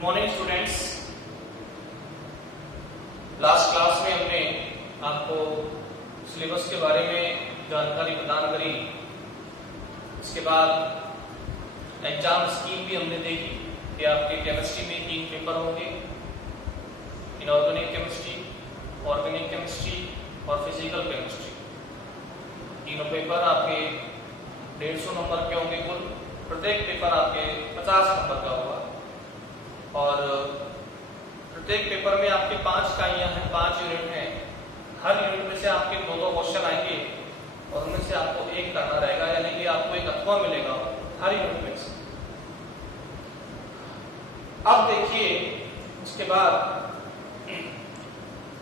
Good morning students. Last class में हमने आपको सिलेबस के बारे में जानकारी प्रदान करी। इसके बाद एग्जाम स्कीम भी हमने देखी कि आपके केमिस्ट्री में 3 पेपर होंगे, इनऑर्गेनिक केमिस्ट्री, ऑर्गेनिक केमिस्ट्री और फिजिकल केमिस्ट्री। तीनों पेपर आपके 150 नंबर के होंगे कुल। प्रत्येक पेपर आपके 50 नंबर का होगा और प्रत्येक पेपर में आपके 5 इकाइयां हैं, 5 यूनिट हैं। हर यूनिट में से आपके 2-2 क्वेश्चन आएंगे और उनमें से आपको एक करना रहेगा, यानी कि आपको एक अथवा मिलेगा हर यूनिट में से। अब देखिए, इसके बाद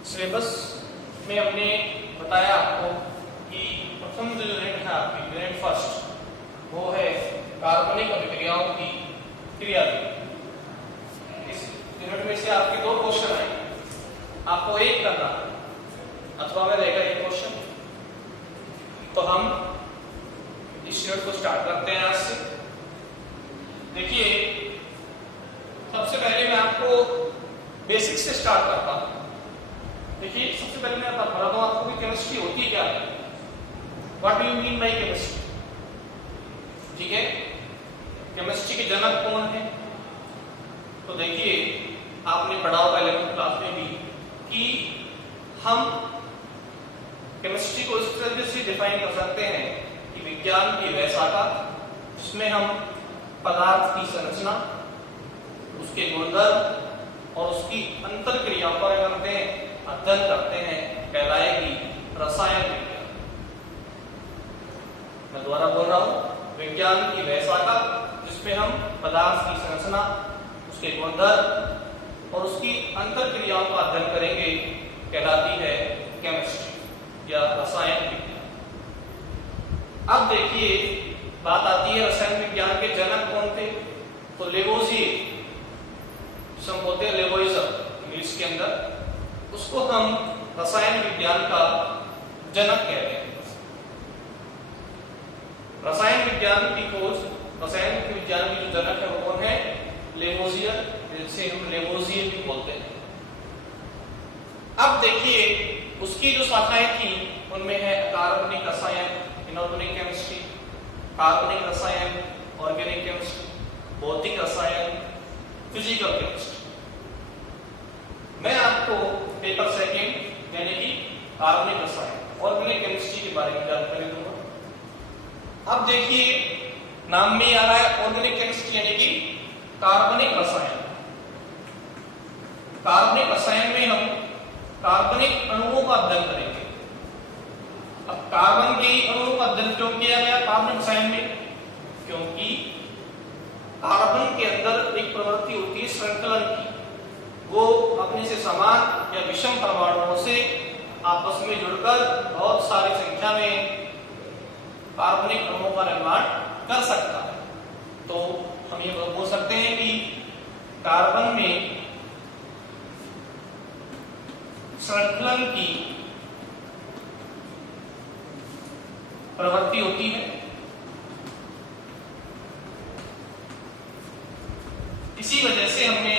सिलेबस में हमने बताया आपको कि प्रथम जो यूनिट है आपकी यूनिट फर्स्ट, वो है कार्बनिक अभिक्रियाओं की क्रियाविधि। इस यूनिट में से आपके 2 क्वेश्चन आएंगे, आपको एक करना अथवा में रहेगा एक क्वेश्चन। तो हम इस यूनिट को स्टार्ट करते हैं आज से। देखिए, सबसे पहले मैं आपको बेसिक से स्टार्ट करता हूं। देखिए, सबसे पहले मैं बता दूं आपको कि केमिस्ट्री होती क्या है। What do you mean by chemistry? ठीक है, केमिस्ट्री के जनक कौन है? तो देखिए, आपने पढ़ा होगा 11th क्लास में भी कि हम केमिस्ट्री को इस तरह से डिफाइन कर सकते हैं कि विज्ञान की वह शाखा जिसमें हम पदार्थ की संरचना, उसके गुणधर्म और उसकी अंतर क्रियाओं पर अध्ययन करते हैं, कहलाएगी रसायन विज्ञान। मैं दोबारा बोल रहा हूं, विज्ञान की वह शाखा जिसमें हम पदार्थ की संरचना, उसके गुणधर्म और उसकी अंतर क्रियाओं का अध्ययन करेंगे, कहलाती है केमिस्ट्री या रसायन विज्ञान। अब देखिए, बात आती है रसायन विज्ञान के जनक कौन थे। तो लेवोजिए, हम बोलते हैं लेवोइजम इंग्लिश के अंदर, उसको हम रसायन विज्ञान का जनक कहते हैं। रसायन विज्ञान की खोज, रसायन विज्ञान की जो जनक है वो कौन है? लेवोजियर, जिसे हम लेवोजिए भी बोलते हैं। अब देखिए, उसकी जो शाखाएं थी उनमें है कार्बनिक रसायन, इनऑर्गेनिक केमिस्ट्री, कार्बनिक रसायन, ऑर्गेनिक केमिस्ट्री, भौतिक रसायन, फिजिकल केमिस्ट्री। मैं आपको पेपर सेकंड यानी कि कार्बनिक रसायन, ऑर्गेनिक केमिस्ट्री के बारे में जानकारी दूंगा। अब देखिए, नाम में आ रहा है ऑर्गेनिक केमिस्ट्री यानी कि कार्बनिक रसायन। कार्बनिक रसायन में हम कार्बनिक अणुओं का अध्ययन करेंगे। अब कार्बन के अणुओं का अध्ययन क्यों किया गया कार्बनिक रसायन में? क्योंकि कार्बन के अंदर एक प्रवृत्ति होती है श्रृंखलन की। वो अपने से समान या विषम परमाणुओं से आपस में जुड़कर बहुत सारी संख्या में कार्बनिक अणुओं का निर्माण कर सकता है। तो हम ये बोल सकते हैं कि कार्बन में श्रृंखलन की प्रवृत्ति होती है। इसी वजह से हमने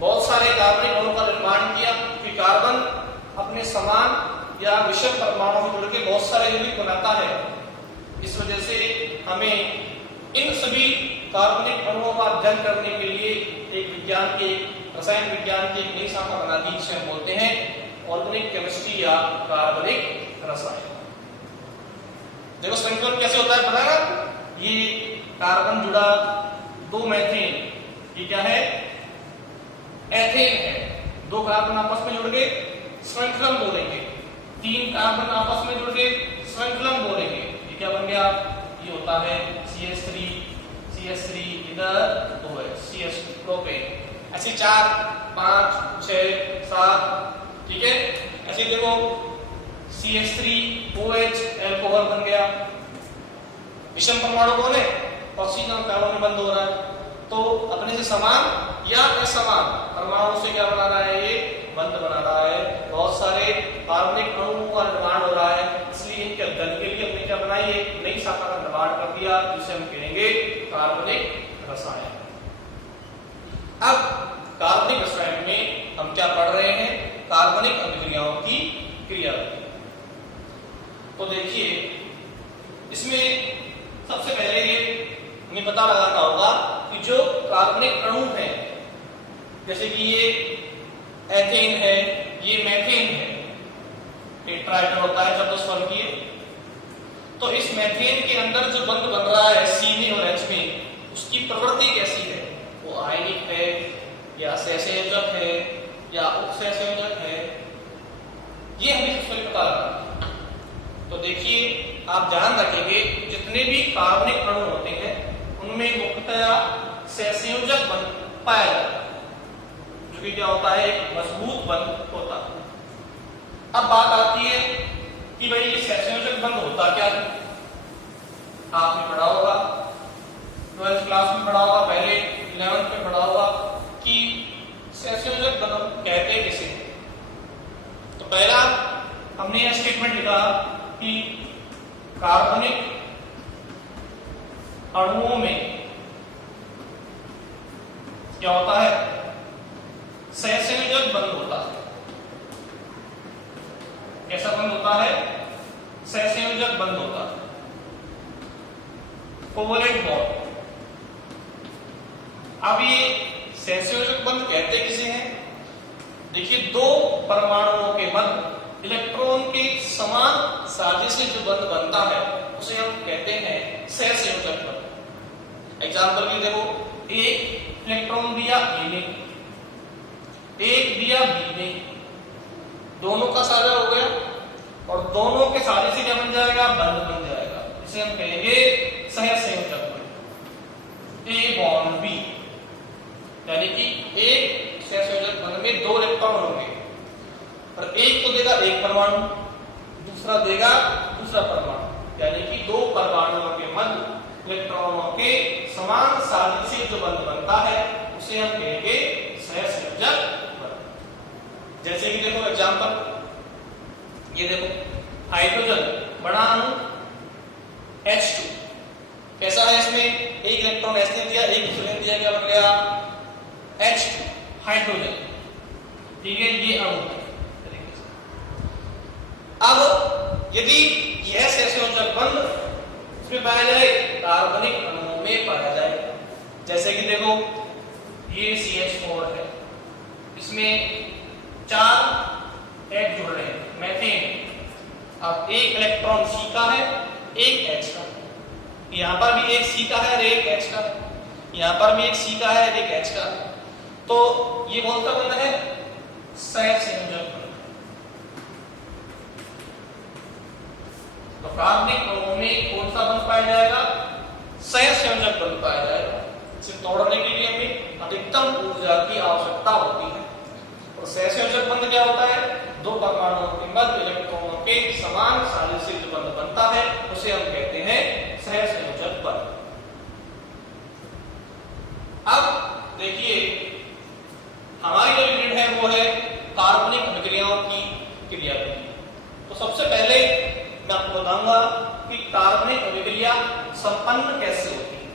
बहुत सारे कार्बनिक अणुओं का निर्माण किया कि कार्बन अपने समान या विषम परमाणु में जुड़ के बहुत सारे यूनिट बनाता है। इस वजह से हमें इन सभी कार्बनिक अणुओं का अध्ययन करने के लिए एक विज्ञान के, रसायन विज्ञान की एक नई शाखा बना दी, जिसे हम बोलते हैं ऑर्गेनिक केमिस्ट्री या कार्बनिक रसायन। देखो, श्रृंखलन कैसे होता है पता है ना? ये कार्बन जुड़ा 2 मेथेन, ये क्या है? एथेन है। 2 कार्बन आपस में जुड़ गए, श्रृंखलन बोलेंगे। 3 कार्बन आपस में जुड़ गए, श्रृंखलन बोलेंगे। ये क्या बन गया? ये होता है CH3, CH3 इधर 2 है, CH प्रोपेन। ऐसे 4, 5, 6, 7, ठीक है। ऐसे देखो, CH3OH एल्कोहल बन गया। विषम परमाणु कौन है? ऑक्सीजन और कार्बन में बंद हो रहा है। तो अपने से समान या असमान परमाणु से क्या बना रहा है? ये बंध बना रहा है। बहुत सारे कार्बनिक अणुओं का निर्माण हो रहा है। इसलिए इनके अध्ययन के लिए हमने क्या बनाई? एक नई शाखा का निर्माण कर दिया, जिसे हम कहेंगे कार्बनिक रसायन। अब कार्बनिक रसायन में हम क्या पढ़ रहे हैं? कार्बनिक अभिक्रियाओं की क्रियाविधि। तो देखिए, इसमें सबसे पहले ये हमें पता लगाना होगा कि जो कार्बनिक अणु है, जैसे कि ये एथेन है, ये मैथेन है, टेट्राहेड्रल होता है चतुष्फलकीय। तो इस मैथेन के अंदर जो बंध बन रहा है C में और H में, उसकी प्रवृत्ति कैसी है? वो आयनिक है या सहसंयोजक है या उपसहसंयोजक है, ये हमें सबसे पहले पता लगाना है। तो देखिए, आप ध्यान रखेंगे जितने भी कार्बनिक अणु होते हैं उनमें मुख्यतया सहसंयोजक बंध पाया जाता है, जो कि क्या होता है? एक मजबूत बंध होता है। अब बात आती है कि भाई ये सहसंयोजक बंध होता क्या है? आपने पढ़ा होगा, 12th क्लास में पढ़ा होगा, पहले 11th में पढ़ा होगा कि सहसंयोजक बंध कहते किसे हैं। तो पहला हमने यह स्टेटमेंट लिखा कि कार्बनिक अणुओं में क्या होता है? सहसंयोजक बंध होता है। कैसा बंध होता है? सहसंयोजक बंध होता है, कोवलेंट बॉन्ड। अब ये सहसंयोजक बंध कहते किसे हैं? देखिए, दो परमाणुओं के मध्य इलेक्ट्रॉन के समान साझे से जो बंध बनता है उसे हम कहते हैं सहसंयोजक बंध। एग्जांपल के देखो, एक इलेक्ट्रॉन दिया ए ने, एक दिया बी ने, दोनों का साझा हो गया और दोनों के साझे से क्या बन जाएगा? बंध बन जाएगा। इसे हम कहेंगे सहसंयोजक बंध, ए बॉन्ड बी। यानी कि एक सहसंयोजक बंध में दो इलेक्ट्रॉन होंगे और एक तो देगा एक परमाणु, दूसरा देगा दूसरा परमाणु। यानी कि दो परमाणुओं के मध्य इलेक्ट्रॉनों के समान साझे से जो बंध बनता है उसे हम कहेंगे सहसंयोजक बंध। जैसे कि देखो एग्जांपल, ये देखो हाइड्रोजन बड़ा अणु H2, कैसा है? इसमें एक इलेक्ट्रॉन S ने दिया, एक दूसरे ने दिया, क्या बन गया? H2 hydrogen. ठीक है, ये अणु है। अब यदि यह सहसंयोजक बंध इसमें पाया जाए, कार्बनिक अणुओं में पाया जाए, जैसे कि देखो ये CH4 है, इसमें 4 H जुड़ रहे हैं, मैथेन। अब एक इलेक्ट्रॉन C का है, एक H का है, यहां पर भी एक C का है और एक H का है, यहां पर भी एक C का है और एक H का है। तो ये कौन सा बंध है? सहसंयोजक बंध। तो कार्बनिक अणुओं में कौन सा बंध पाया जाएगा? सहसंयोजक बंध पाया जाएगा। इसे तोड़ने के लिए हमें अधिकतम ऊर्जा की आवश्यकता होती है। और सहसंयोजक बंध क्या होता है? दो परमाणुओं के मध्य इलेक्ट्रॉनों के समान साझे से जो बंध बनता है उसे हम कहते हैं सहसंयोजक बंध। अब देखिए, हमारी जो यूनिट है वो है कार्बनिक अभिक्रियाओं की क्रियाविधि। तो सबसे पहले मैं आपको बताऊंगा कि कार्बनिक अभिक्रिया संपन्न कैसे होती है।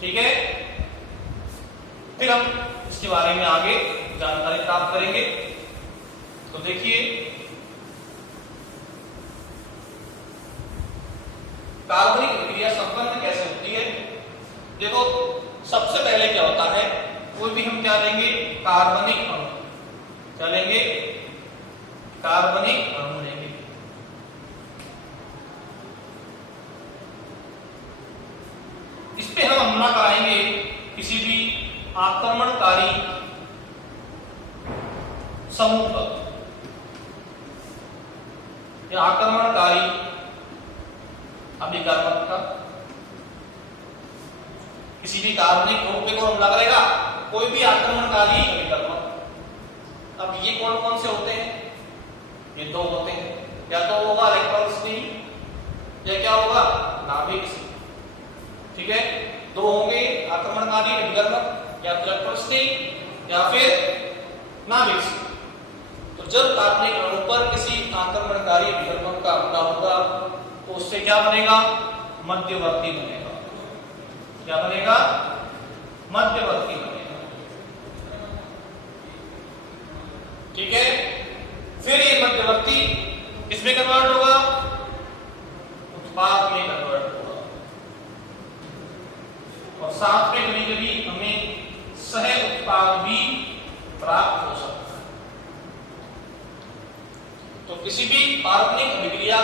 ठीक है, फिर हम इसके बारे में आगे जानकारी प्राप्त करेंगे। तो देखिए, कार्बनिक अभिक्रिया संपन्न कैसे होती है। देखो, सबसे पहले क्या होता है, कोई भी हम क्या लेंगे? कार्बनिक अणु। क्या लेंगे? कार्बनिक अणु लेंगे। इस पे हम हमला कराएंगे किसी भी आक्रमणकारी समूह पर या आक्रमणकारी अभिकर्मक का। किसी भी कार्बनिक अणु पे कौन हमला करेगा? कोई भी आक्रमणकारी अभिकर्मक। अब ये कौन कौन से होते हैं? ये दो होते हैं, या तो होगा इलेक्ट्रॉन स्पिन या क्या होगा? नाभिक स्पिन। ठीक है, दो होंगे आक्रमणकारी अभिकर्मक, या तो इलेक्ट्रॉन स्पिन या फिर नाभिक स्पिन। तो जब कार्बनिक अणु पर किसी आक्रमणकारी अभिकर्मक का हमला होगा तो उससे क्या बनेगा? मध्यवर्ती बनेगा। क्या बनेगा? मध्यवर्ती बनेगा। किसमें कन्वर्ट होगा? उत्पाद में कन्वर्ट होगा। और साथ में कभी कभी हमें सह उत्पाद भी प्राप्त हो सकता है। तो किसी भी कार्बनिक अभिक्रिया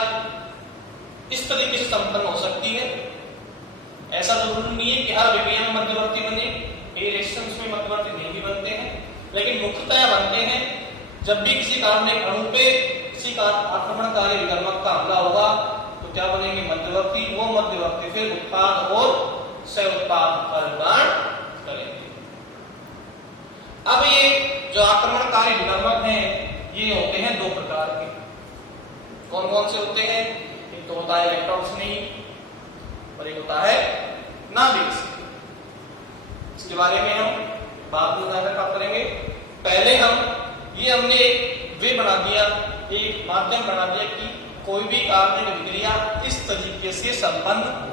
इस तरीके से संपन्न हो सकती है। ऐसा जरूरी नहीं है कि हर अभिक्रिया में मध्यवर्ती बने, कई रिएक्शंस में मध्यवर्ती नहीं भी बनते हैं, लेकिन मुख्यतः बनते हैं जब भी किसी कार्बनिक अणु पे किसी का आक्रमणकारी विकर्मक का हमला होगा तो क्या बनेंगे? मध्यवर्ती। वो मध्यवर्ती फिर उत्पाद और सह उत्पाद का निर्माण करेंगे। अब ये जो आक्रमणकारी विकर्मक हैं ये होते हैं दो प्रकार के। कौन कौन से होते हैं? एक तो होता है इलेक्ट्रॉन स्नेही और एक होता है नाभिक स्नेही। इसके बारे में हम बाद में जानकारी करेंगे। पहले हमने एक वे बना दिया, एक माध्यम बना दिया कि कोई भी कार्बनिक अभिक्रिया इस तरीके से संपन्न होगी।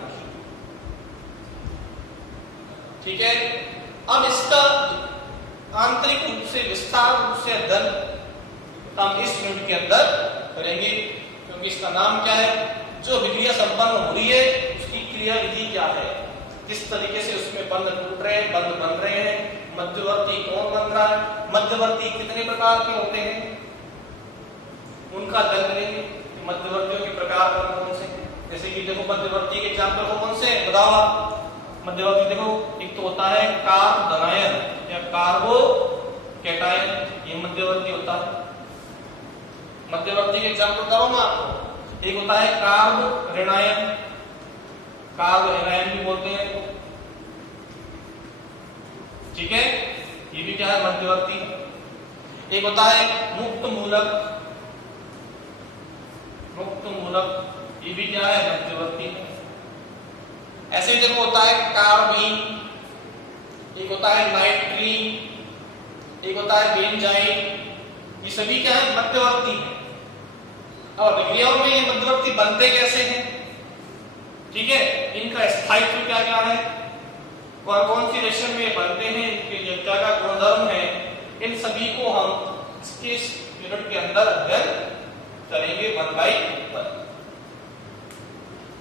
ठीक है। अब इसका आंतरिक रूप से विस्तार रूप से अध्ययन हम इस यूनिट के अंदर करेंगे, क्योंकि इसका नाम क्या है? जो अभिक्रिया संपन्न हो रही है उसकी क्रिया विधि क्या है, किस तरीके से उसमें बंध टूट रहे हैं, बंध बन रहे हैं, मध्यवर्ती कौन बन रहा है, मध्यवर्ती कितने प्रकार के होते हैं, उनका अध्ययन करेंगे। मध्यवर्तियों के प्रकार कौन से? जैसे कि देखो मध्यवर्ती के एग्जांपल कौन से हैं बताओ आप। मध्यवर्ती देखो, एक तो होता है कार्बोधनायन या कार्बो कैटायन, ये मध्यवर्ती होता है। मध्यवर्ती के एग्जांपल बताओ मैं आपको। एक होता है कार्ब ऋणायन, कार्ब एनायन भी बोलते हैं। ठीक है, ये भी क्या है? मध्यवर्ती। एक होता है मुक्त मूलक, मुक्त मूलक ये भी क्या है? मध्यवर्ती। ऐसे ही देखो होता है कार्बीन, एक होता है नाइट्रीन, एक होता है बेंजाइन, ये सभी क्या है? मध्यवर्ती है। अब अभिक्रियाओं में ये मध्यवर्ती बनते कैसे हैं? ठीक है, इनका स्थायित्व क्या क्या है, कौन कौन सी रिएक्शन में बनते हैं, इनके क्या क्या गुणधर्म है, इन सभी को हम इसके यूनिट के अंदर अध्ययन करेंगे 1 by 1।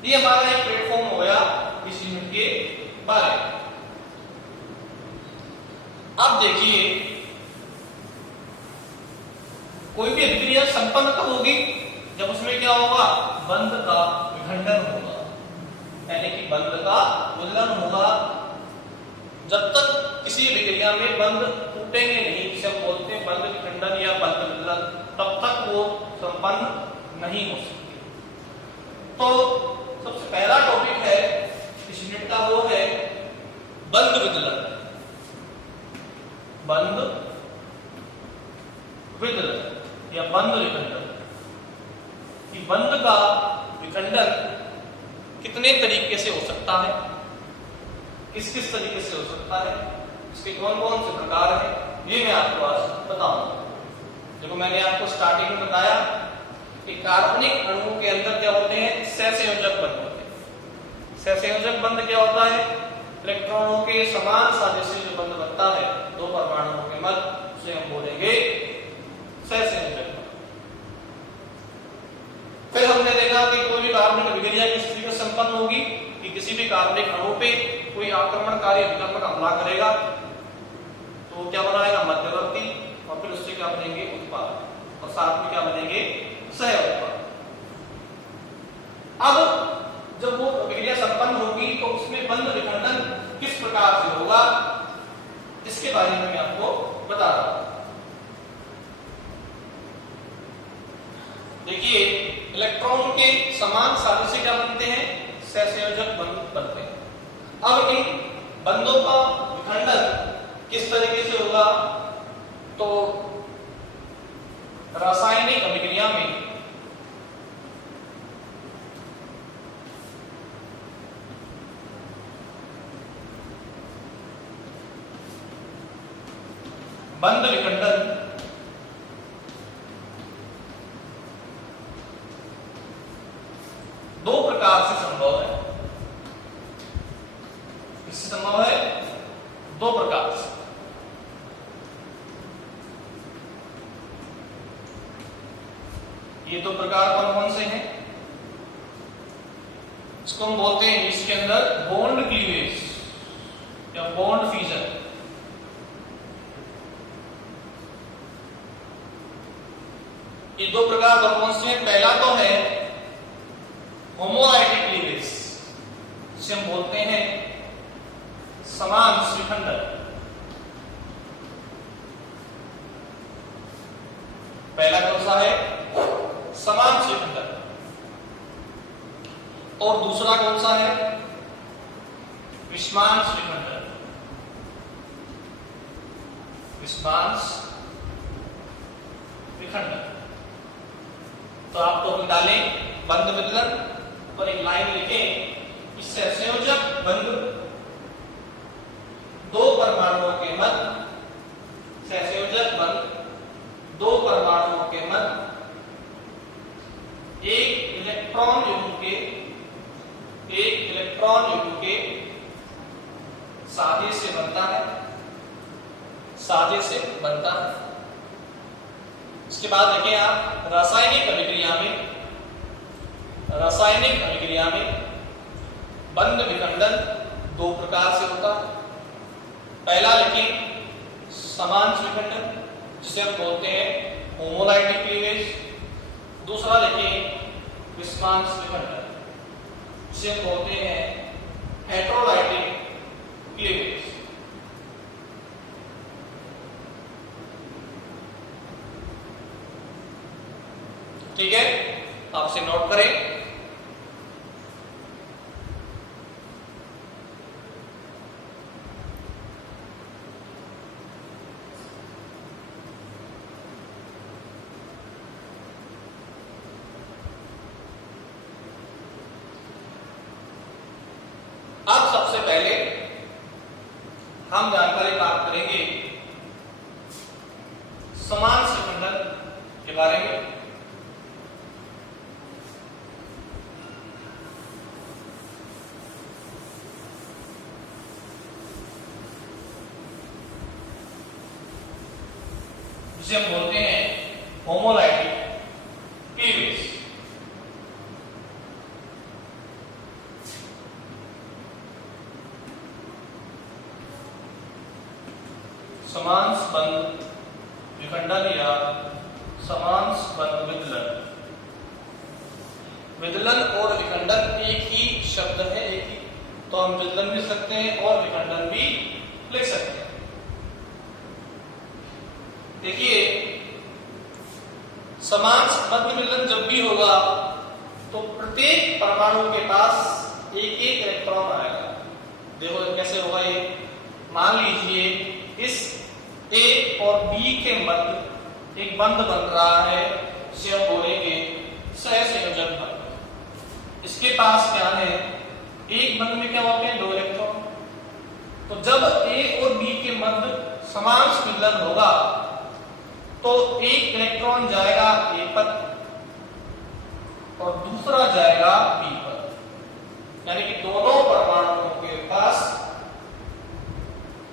ये हमारा एक प्लेटफॉर्म हो गया इस यूनिट के बारे में। अब देखिए, कोई भी अभिक्रिया संपन्न कब होगी? जब उसमें क्या होगा? बंध का विखंडन होगा, यानी कि बंध का उल्लंघन होगा। जब तक किसी अभिक्रिया में बंध टूटेंगे नहीं, जिसे हम बोलते हैं बंध विखंडन या बंध विदलन, तब तक वो संपन्न नहीं हो सकती। तो सबसे पहला टॉपिक है इस यूनिट का, वो है बंध विदलन। बंध विदलन या बंध विखंडन। कि बंध का विखंडन कितने तरीके से हो सकता है, किस किस तरीके से हो सकता है, इसके कौन कौन से प्रकार हैं, ये मैं आपको आज बताऊंगा। देखो मैंने आपको स्टार्टिंग में बताया कि कार्बनिक अणुओं के अंदर क्या होते हैं? सहसंयोजक बंध होते हैं। सहसंयोजक बंध क्या होता है? इलेक्ट्रॉनों के समान सादृश्य जो बंध बनता है दो परमाणुओं के मध्य, उसे हम बोलेंगे सहसंयोजक बंध। फिर हमने देखा कि कोई भी कार्बनिक अभिक्रिया किस तरीके से संपन्न होगी कि किसी भी कार्बनिक अणु पे कोई आक्रमणकारी विकर्मक हमला करेगा तो क्या बनाएगा? मध्यवर्ती, और फिर उससे क्या बनेंगे? उत्पाद, और साथ में क्या बनेंगे? सह उत्पाद। अब जब वो अभिक्रिया संपन्न होगी तो उसमें बंध विखंडन किस प्रकार से होगा, इसके बारे में मैं आपको बता रहा हूं। देखिए, इलेक्ट्रॉन के समान सादृश्य क्या बनते हैं? सहसंयोजक बंध बनते हैं। अब इन बंधों का विखंडन किस तरीके से होगा? तो रासायनिक अभिक्रिया में बंध विखंडन दो प्रकार से संभव है। किससे संभव है? दो प्रकार से। ये दो प्रकार कौन कौन से हैं? इसको हम बोलते हैं इसके अंदर बॉन्ड क्लीवेज या बॉन्ड फ्यूजन। ये दो प्रकार कौन कौन से हैं? पहला तो है होमोलाइटिक क्लीवेज, जिसे हम बोलते हैं समान स्विखंडन। पहला कौन सा है? समान स्विखंडन। और दूसरा कौन सा है? विषमान स्विखंडन। विषमान स्विखंडन। तो आप टोपी डालें बंद विदलन पर एक लाइन लिखें, इससे संयोजक बंद दो परमाणुओं के मध्य, संयोजक बंद दो परमाणुओं के मध्य एक इलेक्ट्रॉन युग्म के साझे से बनता है, साझे से बनता है। इसके बाद देखें आप रासायनिक अभिक्रिया में बंध विखंडन दो प्रकार से होता है। पहला लिखें समान स्विखंडन, जिसे हम बोलते हैं होमोलाइटिक क्लीवेज। दूसरा लिखें विषमान स्विखंडन, जिसे हम बोलते हैं हेटेरोलाइटिक क्लीवेज। ठीक है, आप इसे नोट करें। अब सबसे पहले हम जानकारी प्राप्त करेंगे समान स्विखंडन के बारे में। जिसे हम बोलते हैं होमोलाइटिक क्लीवेज। समान बंध विखंडन या समान बंध विदलन। विदलन और विखंडन एक ही शब्द है, एक ही, तो हम विदलन भी सकते हैं और विखंडन भी लिख सकते हैं। देखिए समान बंध विदलन जब भी होगा तो प्रत्येक परमाणु के पास एक एक इलेक्ट्रॉन आएगा। देखो कैसे होगा ये, मान लीजिए इस A और B के मध्य एक बंध बन रहा है, जिसे हम बोलेंगे सहसंयोजक बंध। इसके पास क्या है, एक बंध में क्या होते हैं? दो इलेक्ट्रॉन। तो जब A और B के मध्य समान स्विदलन होगा तो एक इलेक्ट्रॉन जाएगा A पर और दूसरा जाएगा B पर, यानी कि दोनों परमाणुओं के पास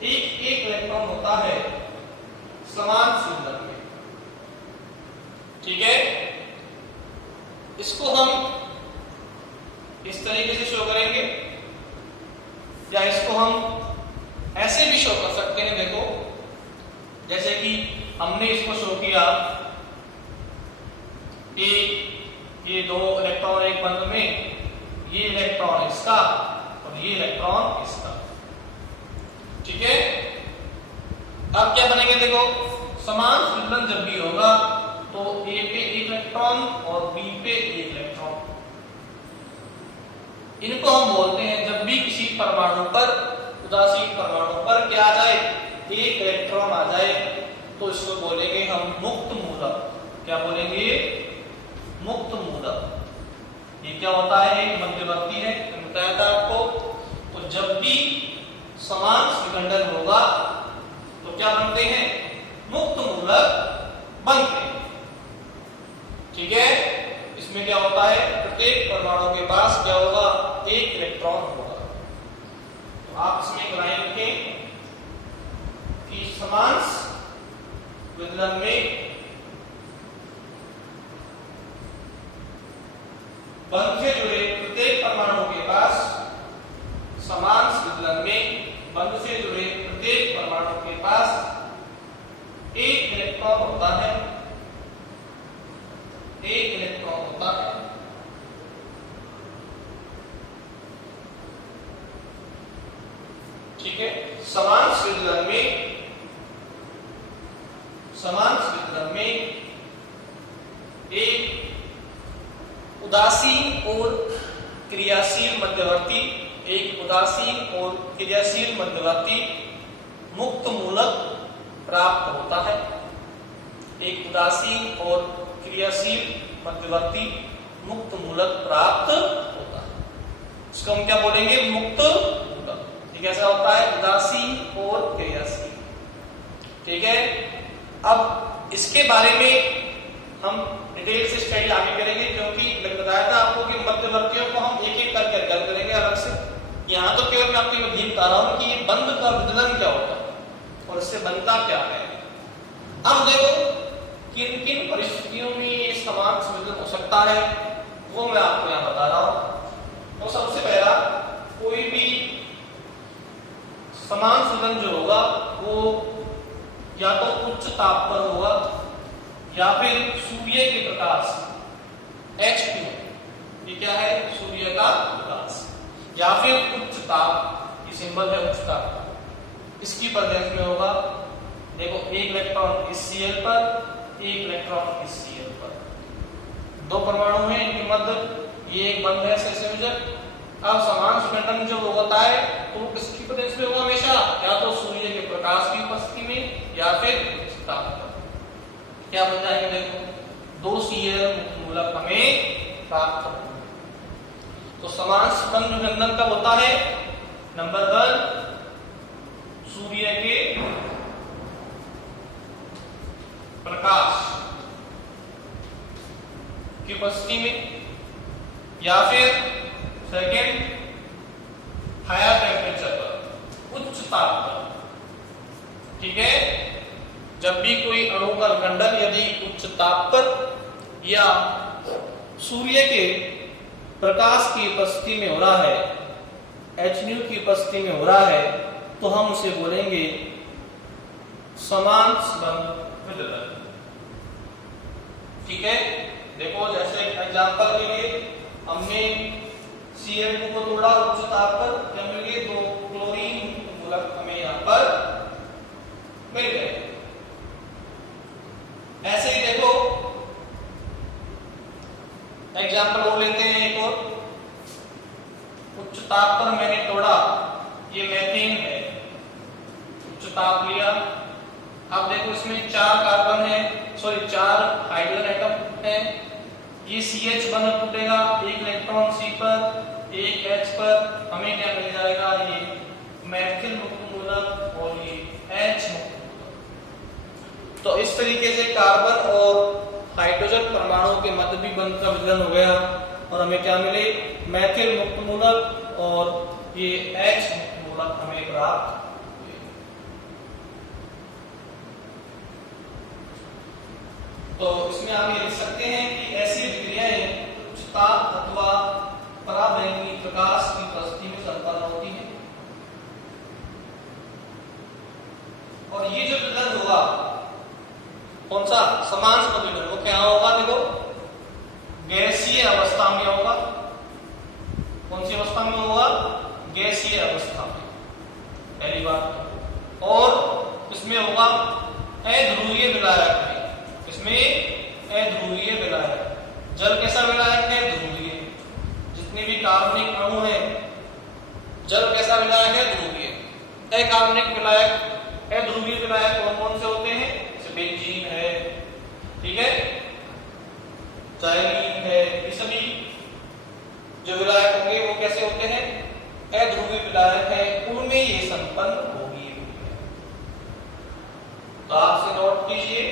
एक एक इलेक्ट्रॉन होता है समान स्विदलन में। ठीक है, इसको हम इस तरीके से शो करेंगे या इसको हम ऐसे भी शो कर सकते हैं। देखो जैसे कि हमने इसको शो किया, ये दो इलेक्ट्रॉन एक बंध में, ये इलेक्ट्रॉन इसका और ये इलेक्ट्रॉन इसका। ठीक है, अब क्या बनेंगे? देखो समान स्विदलन जब भी होगा तो A पे एक इलेक्ट्रॉन और B पे एक इलेक्ट्रॉन। इनको हम बोलते हैं, जब भी किसी परमाणु पर, उदासीन परमाणु पर क्या आ जाए, एक इलेक्ट्रॉन आ जाए, तो इसको बोलेंगे हम मुक्त मूलक। क्या बोलेंगे? मुक्त मूलक। ये क्या होता है? एक मध्यवर्ती है, बताया था आपको। तो जब भी समान स्विखंडन होगा तो क्या बनते हैं? मुक्त मूलक बनते हैं। ठीक है, इसमें क्या होता है, प्रत्येक परमाणु के पास क्या होगा? एक इलेक्ट्रॉन होगा। तो आप इसमें एक लाइन लिखें कि समान विदलन में बंध से जुड़े प्रत्येक परमाणु के पास एक इलेक्ट्रॉन होता है, एक इलेक्ट्रॉन होता है। ठीक है, समान स्विदलन में एक उदासीन और क्रियाशील मध्यवर्ती, एक उदासीन और क्रियाशील मध्यवर्ती मुक्त मूलक प्राप्त होता है। एक उदासीन और क्रियाशील मध्यवर्ती मुक्त मूलक प्राप्त होता है। इसको हम क्या बोलेंगे? मुक्त मूलक। ये कैसा होता है? उदासीन और क्रियाशील। ठीक है, अब इसके बारे में हम डिटेल से स्टडी आगे करेंगे, क्योंकि मैंने बताया था आपको कि मध्यवर्तियों को हम एक एक करके अध्ययन करेंगे अलग से। यहाँ तो केवल मैं आपको ये बता रहा हूँ कि बंध का विदलन क्या होता है और इससे बनता क्या है। अब देखो किन किन परिस्थितियों में ये समान संयोजन हो सकता है, वो मैं आपको यहाँ बता रहा हूँ। तो सबसे पहला, कोई भी समान संयोजन जो होगा वो या तो उच्च ताप पर होगा या फिर सूर्य के प्रकाश H2, ये क्या है? सूर्य का प्रकाश, या फिर उच्च ताप, ये सिंबल है उच्च ताप, इसकी प्रेजेंस में होगा। देखो एक इलेक्ट्रॉन इस Cl पर, एक इलेक्ट्रॉन इस Cl पर, दो परमाणु हैं इनके मध्य, ये एक बंध है संयोजक। अब समान संघटन जो होता है तो वो किसकी प्रेजेंस में होगा? हमेशा या तो सूर्य के प्रकाश की उपस्थिति में या फिर उच्च ताप पर। क्या बन जाएंगे? देखो 2 Cl मूलक हमें प्राप्त होंगे। तो समान स्पंद विभेदन कब होता है? नंबर 1, सूर्य के प्रकाश की उपस्थिति में, या फिर सेकेंड हायर टेम्परेचर पर, उच्च ताप पर। ठीक है, जब भी कोई अणु का विखंडन यदि उच्च ताप पर या सूर्य के प्रकाश की उपस्थिति में हो रहा है, Hν की उपस्थिति में हो रहा है, तो हम उसे बोलेंगे समान संबंध विदलन। ठीक है, देखो जैसे एग्जांपल के लिए हमने Cl2 को तोड़ा उच्च ताप पर, क्या मिल गए? 2 क्लोरीन मूलक हमें यहाँ पर मिल गए। ऐसे ही देखो एग्जांपल और लेते हैं एक और। उच्च ताप पर मैंने तोड़ा, ये मेथेन है, उच्च ताप लिया। अब देखो इसमें 4 कार्बन है, सॉरी 4 हाइड्रोजन एटम है। ये CH बंध टूटेगा, एक इलेक्ट्रॉन C पर, एक H पर, हमें क्या मिल जाएगा? ये मैथिल मुक्त मूलक और ये H मुक्त मूलक। तो इस तरीके से कार्बन और हाइड्रोजन परमाणु के मध्य भी बंध का विदलन हो गया और हमें क्या मिले? मैथिल मुक्त मूलक और ये H मुक्त मूलक हमें प्राप्त। तो इसमें आप ये लिख सकते हैं कि ऐसी विक्रियाएं उच्च ताप अथवा पराबैंगनी प्रकाश की उपस्थिति में संपन्न होती हैं। और ये जो विदलन होगा कौन सा? समान संबंध विदलन, वो क्या होगा? देखो गैसीय अवस्था में होगा। कौन सी अवस्था में होगा? गैसीय अवस्था में, पहली बात। और इसमें होगा अध्रुवीय विलायक में, इसमें अध्रुवीय विलायक। जल कैसा विलायक है? ध्रुवीय। जितने भी कार्बनिक अणु हैं, जल कैसा विलायक है? ध्रुवीय। अकार्बनिक विलायक, अध्रुवीय विलायक कौन कौन से होते हैं? जैसे बेंजीन है, ठीक है, ज़ाइलीन है, ये सभी जो विलायक होंगे वो कैसे होते हैं? अध्रुवीय विलायक है, उनमें ये संपन्न होगी। तो आपसे नोट कीजिए,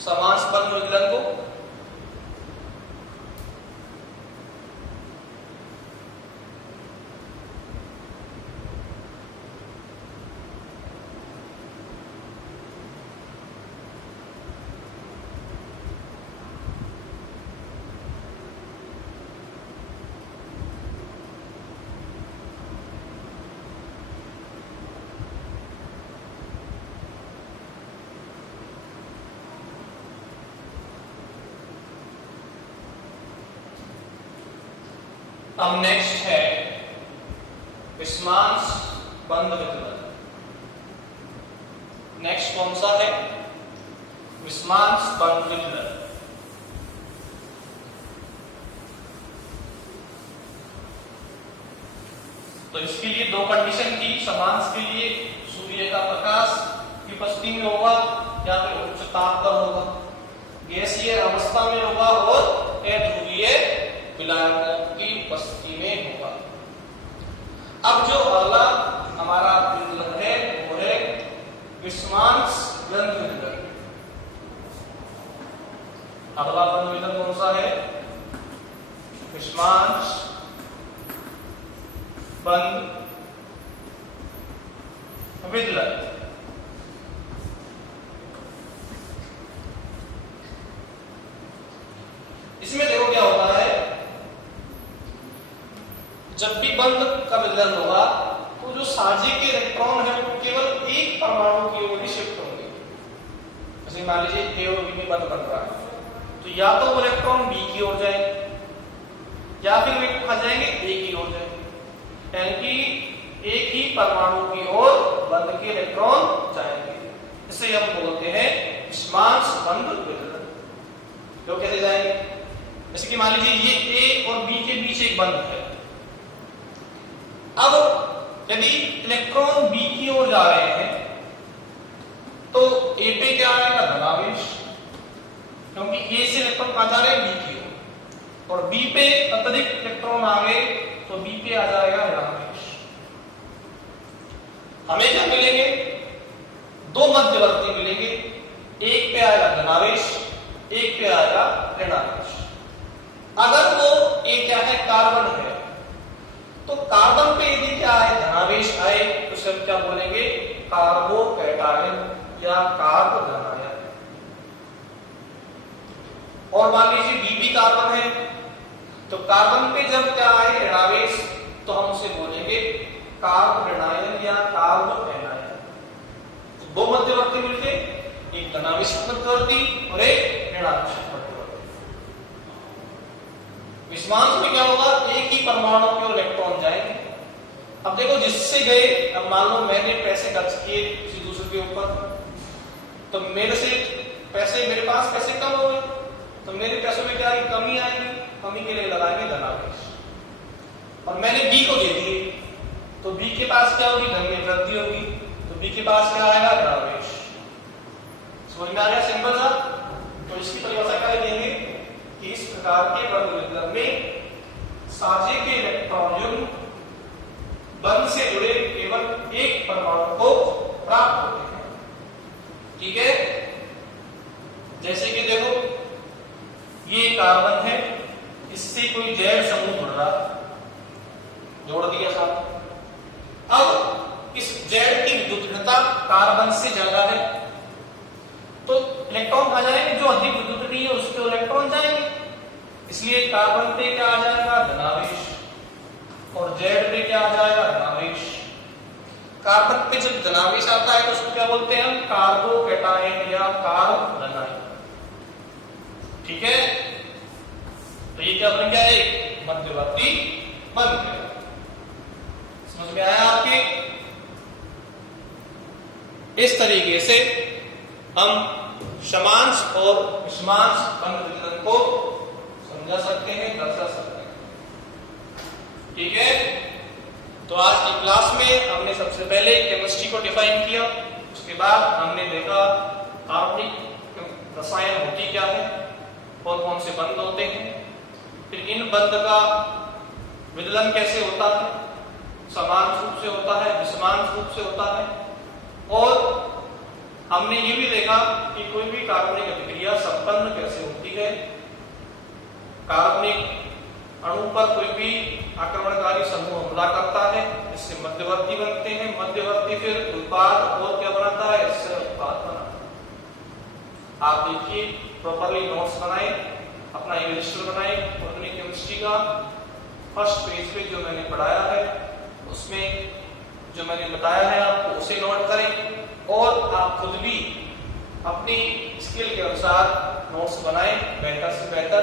समान संबंध विदलन को अब नेक्स्ट है विस्मांस बंद विदलन। नेक्स्ट कौन सा है? विस्मांस बंद विदलन। तो इसके लिए दो कंडीशन थी। समांस के लिए सूर्य का प्रकाश की उपस्थिति में होगा या फिर उच्च ताप पर होगा, गैसीय अवस्था में होगा और अध्रुवीय विलायकों की उपस्थिति में होगा। अब जो अगला हमारा विदलन है वो है विस्मांस बंद विदलन। अगला बंद विदलन कौन सा है? विस्मांस बंद विदलन। इसमें देखो क्या होता है, जब भी बंद का विदलन होगा तो जो साझे के इलेक्ट्रॉन है वो केवल एक परमाणु की ओर ही शिफ्ट होंगे। जैसे मान लीजिए ए और बी में बंद बन रहा है तो या तो वो इलेक्ट्रॉन बी की ओर जाए या फिर वे कहां जाएंगे? ए की ओर जाएंगे, यानी कि एक ही परमाणु की ओर बंद के इलेक्ट्रॉन जाएंगे। इसे हम बोलते हैं विस्मांस बंद विदलन। तो कैसे जाएंगे? जैसे कि मान लीजिए ये ए और बी के बीच एक बंद है। अब यदि इलेक्ट्रॉन बी की ओर जा रहे हैं तो ए पे क्या आएगा? धनावेश, क्योंकि ए से इलेक्ट्रॉन कहां जा रहे हैं? बी की ओर। और बी पे अत्यधिक इलेक्ट्रॉन आ गए तो बी पे आ जाएगा ऋणावेश। हमें क्या मिलेंगे? दो मध्यवर्ती मिलेंगे, एक पे आएगा धनावेश, एक पे आएगा ऋणावेश। अगर वो ए क्या है? कार्बन है, तो कार्बन पे यदि क्या है? धनावेश आए तो उसे हम क्या बोलेंगे? कार्बोकैटायन या कार्बोधनायन। और मान लीजिए बी भी कार्बन है तो कार्बन पे जब क्या आए? ऋणावेश, तो हम उसे बोलेंगे कार्ब ऋणायन या कार्ब एनायन। तो दो मध्यवर्ती मिलके एक धनावेश मध्यवर्ती और एक ऋणावेश मध्यवर्ती। विस्मांस में क्या होगा? एक ही परमाणु के इलेक्ट्रॉन जाएंगे। अब देखो जिससे गए, अब मान लो मैंने पैसे खर्च किए किसी दूसरे के ऊपर, तो मेरे से पैसे, मेरे पास पैसे कम हो गए तो मेरे पैसों में क्या आएगी? कमी आएगी। कमी के लिए लगाएंगे धनावेश। और मैंने बी को दे दिए तो बी के पास क्या होगी? धन में वृद्धि होगी, तो बी के पास क्या आएगा? ऋणावेश। समझ में आ गया सिंपल सा? तो इसकी परिभाषा क्या देंगे कि इस प्रकार के बंद विदलन में साझे के इलेक्ट्रॉन युग्म बंद से जुड़े केवल एक परमाणु को प्राप्त होते हैं। ठीक है? जैसे कि देखो ये कार्बन है, इससे कोई जैव समूह जुड़ रहा, जोड़ दिया साथ। अब इस जैव की विद्युतता कार्बन से ज्यादा है तो इलेक्ट्रॉन कहां जाएंगे? जो अधिक विद्युतता है उसके इलेक्ट्रॉन जाएंगे, इसलिए कार्बन पे क्या आ जाएगा? धनावेश, और जैव पे क्या आ जाएगा? ऋणावेश। कार्बन पे जब धनावेश आता है तो उसको क्या बोलते हैं हम? कार्बोकैटायन या कार्बोधनायन। ठीक है? तो ये क्या बन गया? एक मध्यवर्ती बन गया। समझ में आया आपके? इस तरीके से हम समांस और विस्मांस बंद विदलन को समझा सकते हैं, दर्शा सकते हैं। ठीक है? तो आज की क्लास में हमने सबसे पहले केमिस्ट्री को डिफाइन किया, उसके बाद हमने देखा कार्बनिक रसायन होती क्या है, कौन कौन से बंध होते हैं, फिर इन बंध का विदलन कैसे होता है, समान रूप से होता है, विषमान रूप से होता है, और हमने ये भी देखा कि कोई भी कार्बनिक अभिक्रिया संपन्न कैसे होती है। कार्बनिक अणु पर कोई भी आक्रमणकारी समूह हमला करता है, इससे मध्यवर्ती बनते हैं, मध्यवर्ती फिर उत्पाद और क्या बनाता है, इससे उत्पाद बनाता है। आप देखिए, प्रॉपरली नोट्स बनाए, अपना रजिस्टर बनाए, ऑर्गेनिक केमिस्ट्री का फर्स्ट पेज पे जो मैंने पढ़ाया है उसमें जो मैंने बताया है आपको उसे नोट करें, और आप खुद भी अपनी स्किल के अनुसार नोट्स बनाएं, बेहतर से बेहतर।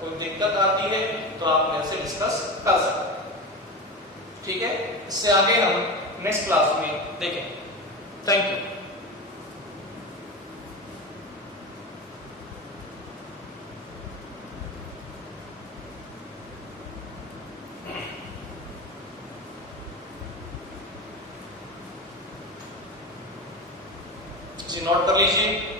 कोई दिक्कत आती है तो आप मेरे से डिस्कस कर सकते हैं। ठीक है, इससे आगे हम नेक्स्ट क्लास में देखें। Thank you. इसे नोट कर लीजिए।